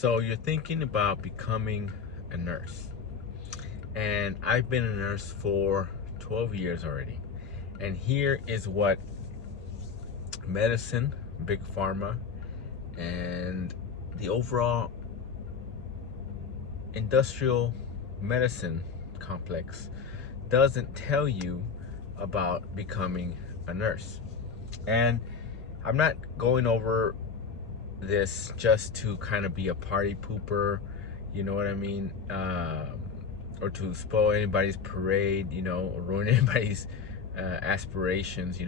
So you're thinking about becoming a nurse. And I've been a nurse for 12 years already. And here is what medicine, big pharma, and the overall industrial medicine complex doesn't tell you about becoming a nurse. And I'm not going over this just to kind of be a party pooper, you know what I mean? Or to spoil anybody's parade, or ruin anybody's aspirations,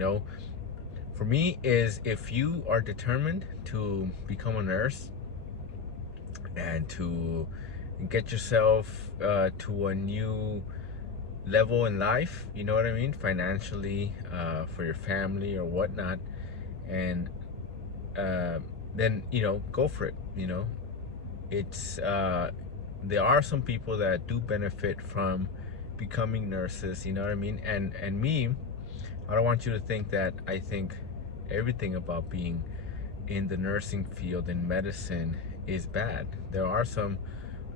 For me, is if you are determined to become a nurse and to get yourself to a new level in life, you know what I mean? Financially, for your family or whatnot, and uh, then go for it. It's there are some people that do benefit from becoming nurses, you know what I mean? And me, I don't want you to think that I think everything about being in the nursing field in medicine is bad. There are some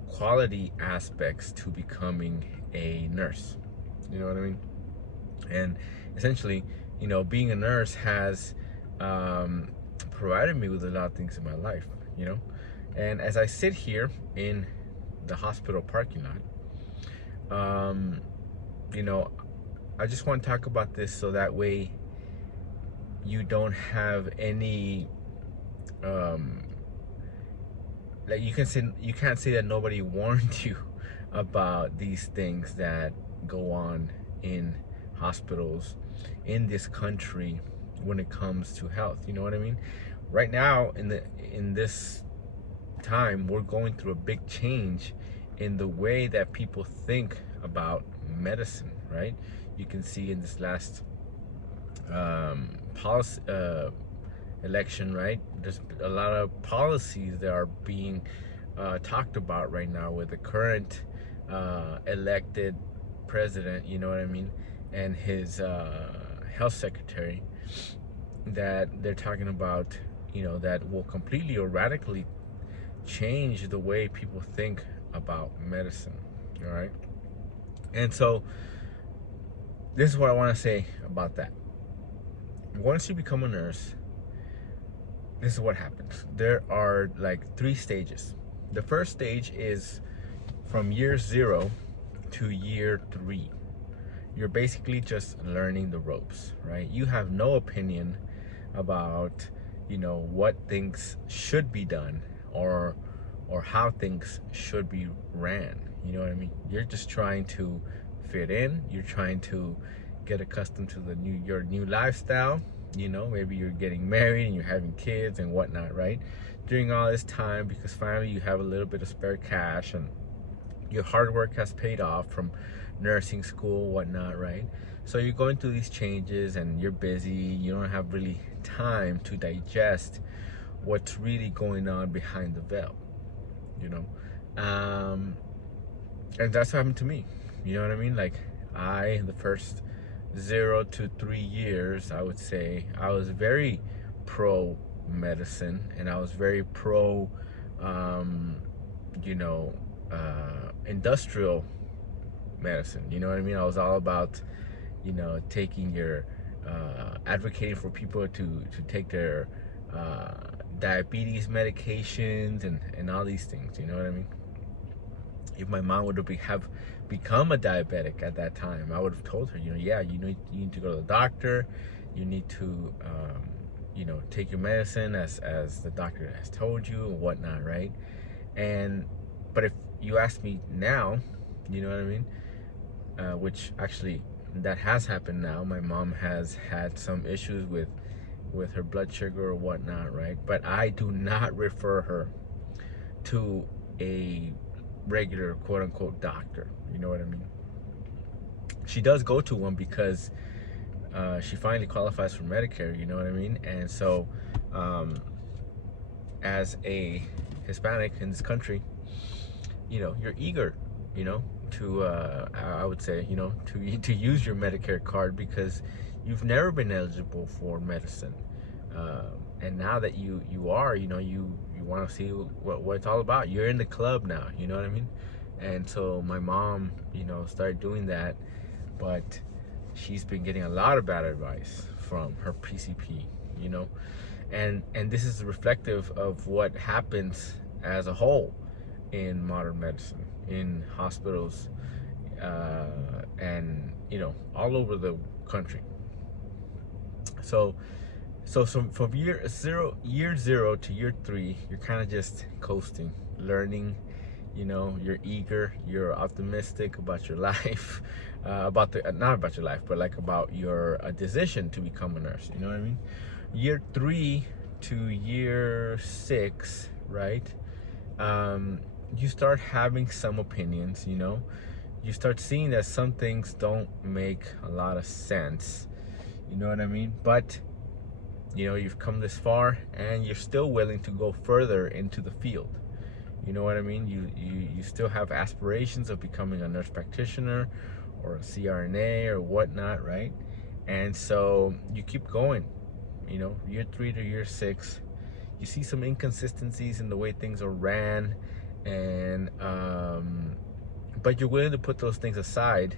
quality aspects to becoming a nurse, you know what I mean? And essentially, being a nurse has provided me with a lot of things in my life, you know. And as I sit here in the hospital parking lot, you know, I just want to talk about this so that way you don't have any um, like you can't say that nobody warned you about these things that go on in hospitals in this country when it comes to health. You know what I mean? Right now in this time, we're going through a big change in the way that people think about medicine, right? You can see in this last policy election, right? There's a lot of policies that are being talked about right now with the current elected president, you know what I mean, and his health secretary, that they're talking about, that will completely or radically change the way people think about medicine, all right? And so this is what I want to say about that. Once you become a nurse, this is what happens. There are like 3 stages. The first stage is from year 0 to year 3. You're basically just learning the ropes, right? You have no opinion about, what things should be done or how things should be ran. You know what I mean? You're just trying to fit in. You're trying to get accustomed to your new lifestyle. Maybe you're getting married and you're having kids and whatnot, right? During all this time, because finally you have a little bit of spare cash and your hard work has paid off from nursing school, whatnot, right? So you're going through these changes and you're busy. You don't have really time to digest what's really going on behind the veil, you know? And that's what happened to me. You know what I mean? Like, the first 0 to 3 years, I would say, I was very pro medicine and I was very pro, you know, industrial medicine. You know what I mean? I was all about, taking your, advocating for people to take their diabetes medications and all these things. You know what I mean? If my mom would have become a diabetic at that time, I would have told her, yeah, you need to go to the doctor. You need to, take your medicine as the doctor has told you and whatnot, right? But if you ask me now, you know what I mean? Which actually that has happened now. My mom has had some issues with her blood sugar or whatnot, right? But I do not refer her to a regular quote unquote doctor. You know what I mean? She does go to one because she finally qualifies for Medicare. You know what I mean? And so, as a Hispanic in this country, you're eager, to I would say, to use your Medicare card because you've never been eligible for medicine. and now that you are, you want to see what it's all about. You're in the club now, you know what I mean? And so my mom, started doing that, but she's been getting a lot of bad advice from her PCP, you know, and this is reflective of what happens as a whole in modern medicine, in hospitals, and all over the country. So from year zero to year three, you're kind of just coasting, learning. You're eager, you're optimistic about your life, about the not about your life, but like about your decision to become a nurse. You know what I mean? Year three to year six, right? You start having some opinions. You start seeing that some things don't make a lot of sense. You know what I mean? But you've come this far and you're still willing to go further into the field. You know what I mean? You still have aspirations of becoming a nurse practitioner or a CRNA or whatnot, right? And so you keep going. Year three to year six, you see some inconsistencies in the way things are ran, and but you're willing to put those things aside,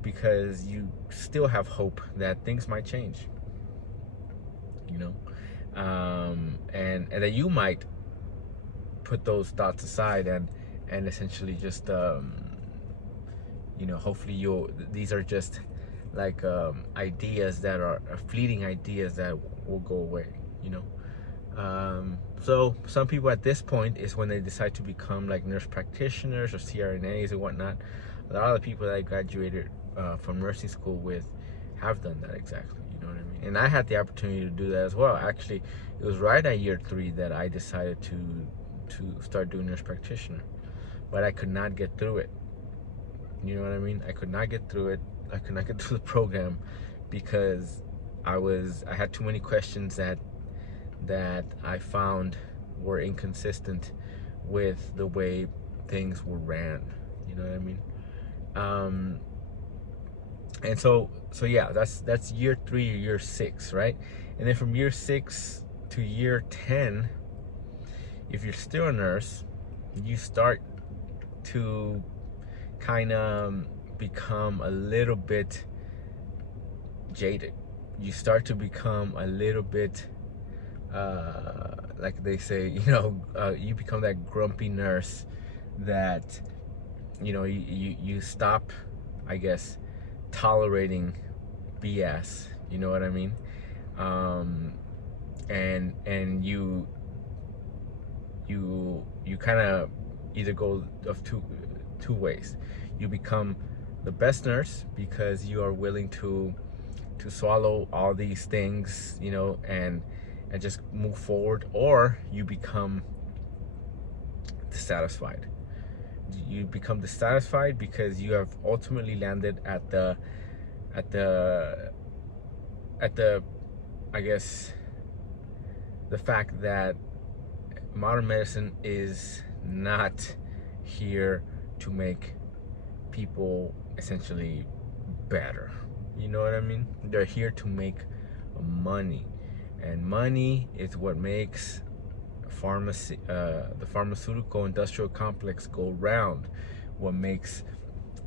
because you still have hope that things might change. And that you might put those thoughts aside and essentially just hopefully these are just like ideas that are fleeting ideas that will go away. So some people at this point is when they decide to become like nurse practitioners or CRNAs and whatnot. A lot of the people that I graduated from nursing school with have done that exactly. You know what I mean? And I had the opportunity to do that as well. Actually, it was right at year three that I decided to start doing nurse practitioner, but I could not get through it. You know what I mean? I could not get through it. I could not get through the program because I had too many questions that I found were inconsistent with the way things were ran. You know what I mean? And so yeah, that's year three or year six, right? And then from year six to year 10, if you're still a nurse, you start to kind of become a little bit jaded. You start to become a little bit like they say, you become that grumpy nurse that you stop, I guess, tolerating BS. You know what I mean? And you kind of either go of two ways. You become the best nurse because you are willing to swallow all these things, and just move forward, or you become dissatisfied. You become dissatisfied because you have ultimately landed at the I guess the fact that modern medicine is not here to make people essentially better. You know what I mean? They're here to make money, and money is what makes the pharmaceutical industrial complex go round. What makes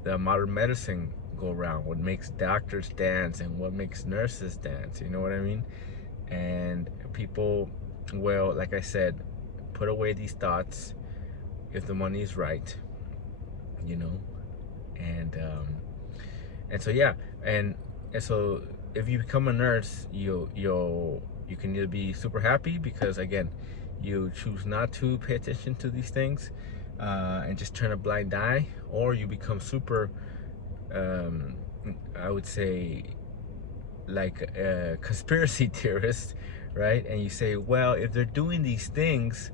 the modern medicine go round? What makes doctors dance and what makes nurses dance? You know what I mean? And people will, like I said, put away these thoughts if the money is right, and so yeah, and so if you become a nurse, you can either be super happy because again you choose not to pay attention to these things and just turn a blind eye, or you become super I would say like a conspiracy theorist, right? And you say, well, if they're doing these things,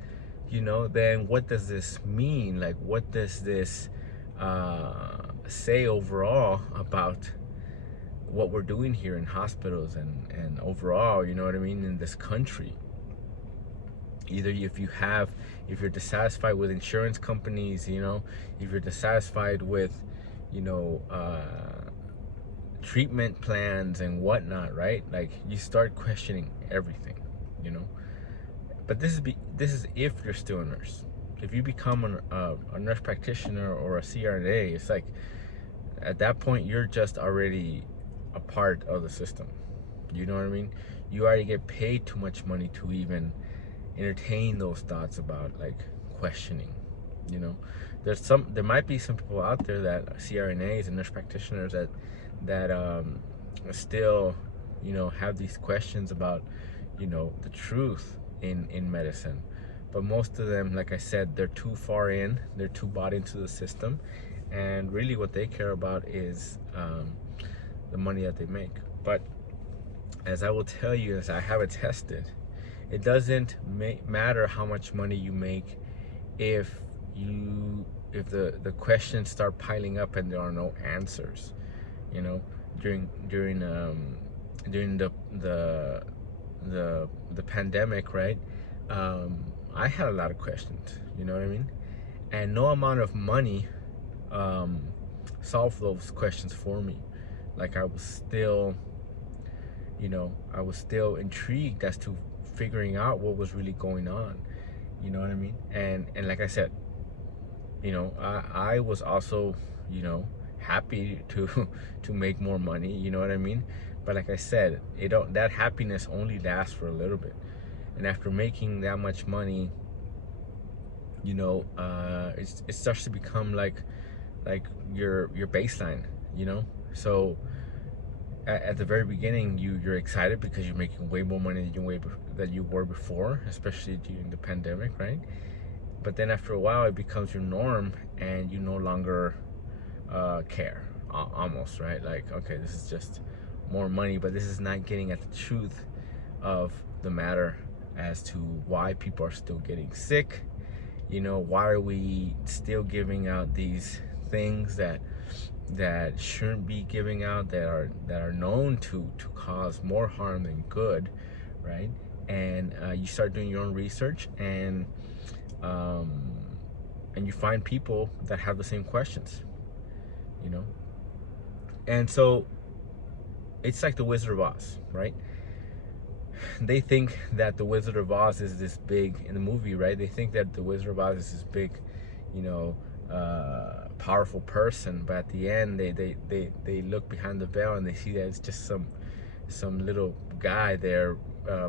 then what does this mean? Like, what does this say overall about what we're doing here in hospitals and overall, you know what I mean, in this country? Either if you're dissatisfied with insurance companies, if you're dissatisfied with, treatment plans and whatnot, right? Like, you start questioning everything. you know. But this is if you're still a nurse. If you become a nurse practitioner or a CRNA, it's like at that point you're just already a part of the system. You know what I mean? You already get paid too much money to even entertain those thoughts about like questioning. You know, there might be some people out there that CRNAs and nurse practitioners that still, you know, have these questions about, you know, the truth in medicine. But most of them, like I said, they're too far in, they're too bought into the system, and really what they care about is the money that they make. But as I will tell you, as I have attested, it doesn't matter how much money you make if the questions start piling up and there are no answers. You know, during the pandemic, right? I had a lot of questions. You know what I mean? And no amount of money um, solved those questions for me. Like I was still, you know, I was still intrigued as to figuring out what was really going on. You know what I mean? And like I said, you know, I was also, you know, happy to to make more money. You know what I mean? But like I said, it don't that happiness only lasts for a little bit. And after making that much money, you know, it starts to become like your baseline. You know, so at the very beginning you're excited because you're making way more money than you were before, especially during the pandemic, right? But then after a while it becomes your norm and you no longer care, almost, right? Like, okay, this is just more money, but this is not getting at the truth of the matter as to why people are still getting sick. You know, why are we still giving out these things that shouldn't be giving out, that are known to cause more harm than good, right? And you start doing your own research, um, and you find people that have the same questions, you know. And so it's like the Wizard of Oz, right? They think that the Wizard of Oz is this big in the movie, right? They think that the Wizard of Oz is this big, you know, powerful person, but at the end they look behind the veil and they see that it's just some little guy there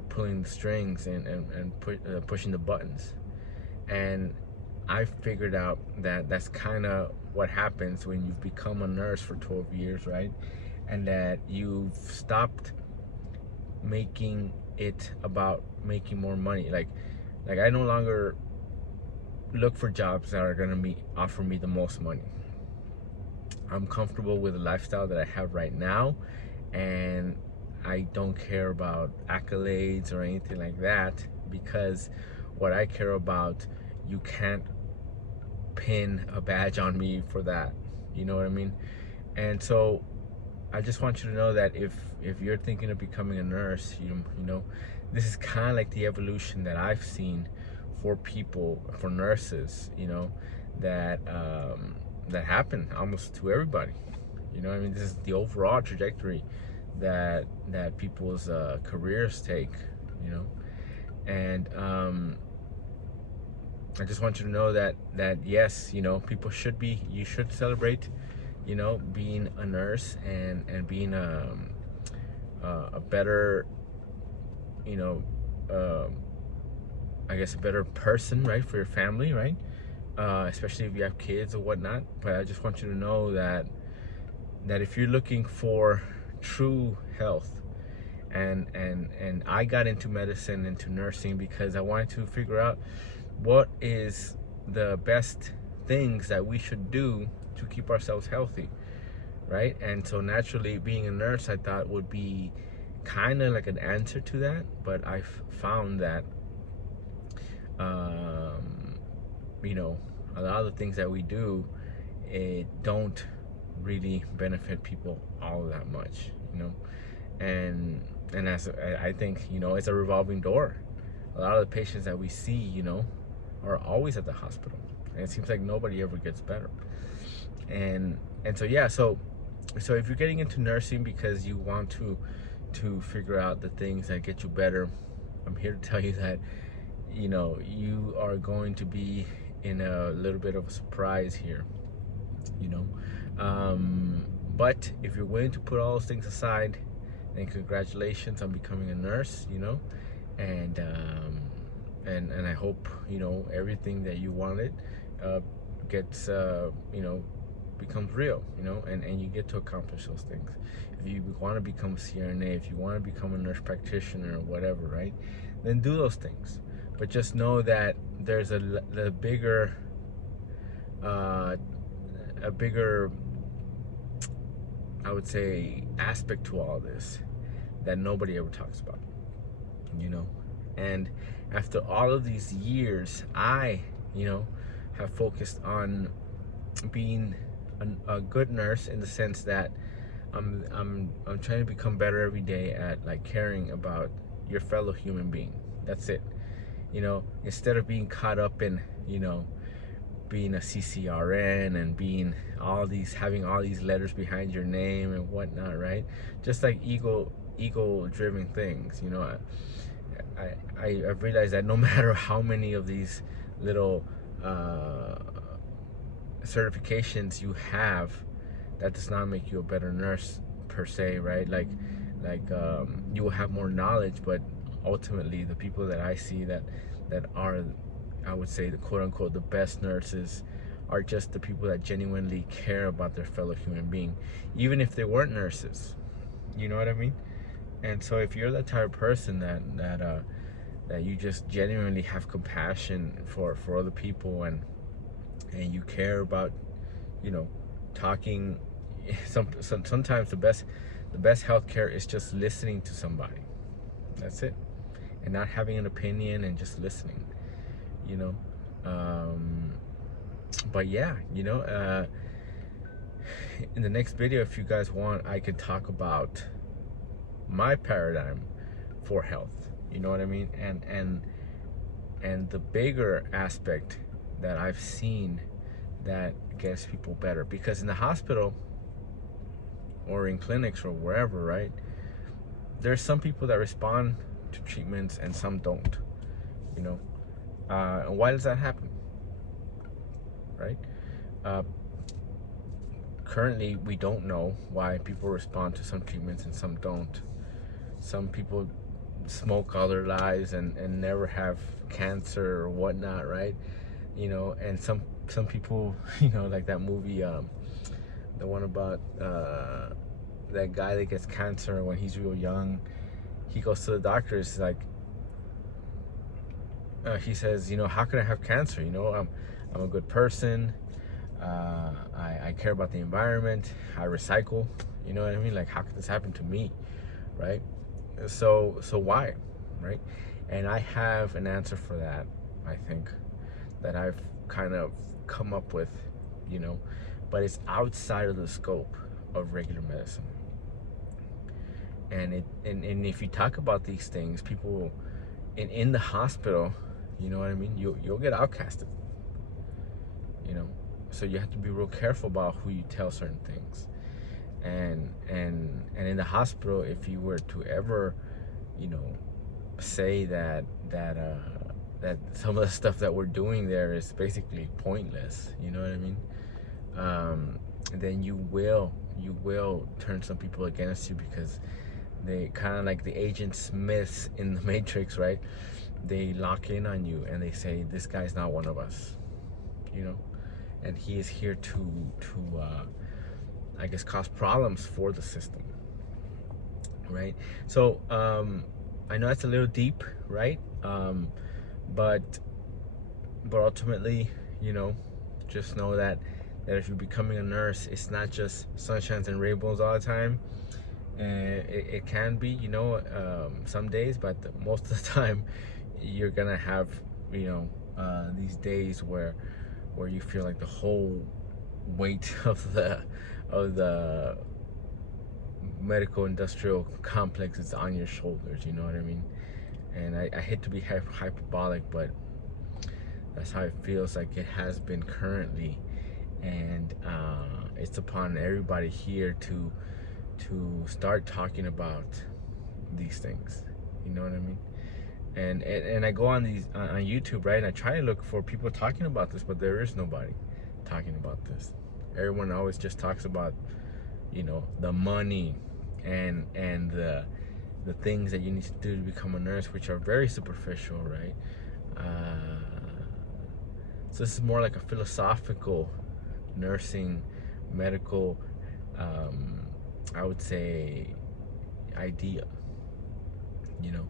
pulling the strings and pushing the buttons. And I figured out that that's kind of what happens when you've become a nurse for 12 years, right? And that you've stopped making it about making more money. Like I no longer look for jobs that are gonna offer me the most money. I'm comfortable with the lifestyle that I have right now, and I don't care about accolades or anything like that, because what I care about, you can't pin a badge on me for that. You know what I mean? And so I just want you to know that if you're thinking of becoming a nurse, you know, this is kind of like the evolution that I've seen for people, for nurses, you know, that happen almost to everybody. You know what I mean? This is the overall trajectory that people's careers take, you know. And I just want you to know that yes, you know, you should celebrate, you know, being a nurse and being a better, you know, I guess a better person, right, for your family, right? Especially if you have kids or whatnot. But I just want you to know that if you're looking for true health, and I got into medicine, into nursing, because I wanted to figure out what is the best things that we should do to keep ourselves healthy, right? And so naturally, being a nurse, I thought would be kind of like an answer to that. But I've found that you know, a lot of the things that we do, it don't really benefit people all that much, you know. And as I think, you know, it's a revolving door. A lot of the patients that we see, you know, are always at the hospital, and it seems like nobody ever gets better. And so yeah, so if you're getting into nursing because you want to figure out the things that get you better, I'm here to tell you that, you are going to be in a little bit of a surprise here, you know. But if you're willing to put all those things aside, then congratulations on becoming a nurse, and and I hope everything that you wanted uh, gets becomes real, and you get to accomplish those things. If you want to become a CRNA, if you want to become a nurse practitioner or whatever, right, then do those things. But just know that there's a bigger uh, a bigger, I would say, aspect to all this that nobody ever talks about, you know. And after all of these years, I, have focused on being a good nurse, in the sense that I'm trying to become better every day at, like, caring about your fellow human being. That's it. Instead of being caught up in, being a CCRN and being having all these letters behind your name and whatnot, right? Just like ego driven things, I've realized that no matter how many of these little uh, certifications you have, that does not make you a better nurse per se, right? Like you will have more knowledge, but ultimately the people that I see that are, I would say, the quote unquote the best nurses, are just the people that genuinely care about their fellow human being, even if they weren't nurses. You know what I mean? And so if you're the type of person that you just genuinely have compassion for other people, and you care about, talking, sometimes the best healthcare is just listening to somebody. That's it. And not having an opinion, and just listening, you know um but yeah, in the next video, if you guys want, I could talk about my paradigm for health, you know what I mean, and the bigger aspect that I've seen that gets people better. Because in the hospital or in clinics or wherever, right, there's some people that respond to treatments and some don't, you know and why does that happen, right? uh, Currently, we don't know why people respond to some treatments and some don't. Some people smoke all their lives and never have cancer or whatnot, right? And some people, like that movie, the one about that guy that gets cancer when he's real young. He goes to the doctor. It's like, he says, how can I have cancer? I'm a good person. I care about the environment. I recycle. You know what I mean? Like, how could this happen to me, right? So why, right? And I have an answer for that. I think that I've kind of come up with, but it's outside of the scope of regular medicine. And if you talk about these things, people in the hospital, you know what I mean, you'll get outcasted. So you have to be real careful about who you tell certain things. And in the hospital, if you were to ever, say that some of the stuff that we're doing there is basically pointless, you know what I mean? Then you will turn some people against you, because they kind of like the Agent Smiths in the Matrix, right? They lock in on you and they say, this guy's not one of us, and he is here to I guess cause problems for the system, right? So I know that's a little deep, right? But ultimately, just know that if you're becoming a nurse, it's not just sunshines and rainbows all the time. And it can be, some days, but most of the time you're gonna have, these days where you feel like the whole weight of the medical industrial complex is on your shoulders, you know what I mean? And I hate to be hyperbolic, but that's how it feels like it has been currently. And it's upon everybody here to start talking about these things, you know what I mean? And I go on these on YouTube, right? And I try to look for people talking about this, but there is nobody talking about this. Everyone always just talks about, the money and the things that you need to do to become a nurse, which are very superficial, right? So this is more like a philosophical nursing, medical, I would say, idea, you know.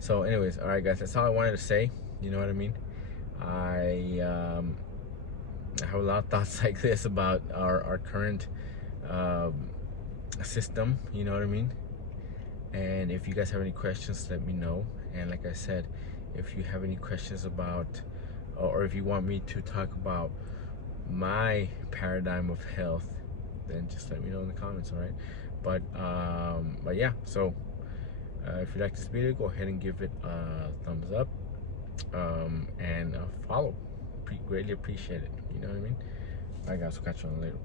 So, anyways, all right, guys, that's all I wanted to say. You know what I mean? I have a lot of thoughts like this about our current system. You know what I mean? And if you guys have any questions, let me know. And like I said, if you have any questions about, or if you want me to talk about my paradigm of health, then just let me know in the comments. All right? But yeah. So if you like this video, go ahead and give it a thumbs up, and follow. Greatly appreciate it. You know what I mean? All right, guys. We'll catch you on later.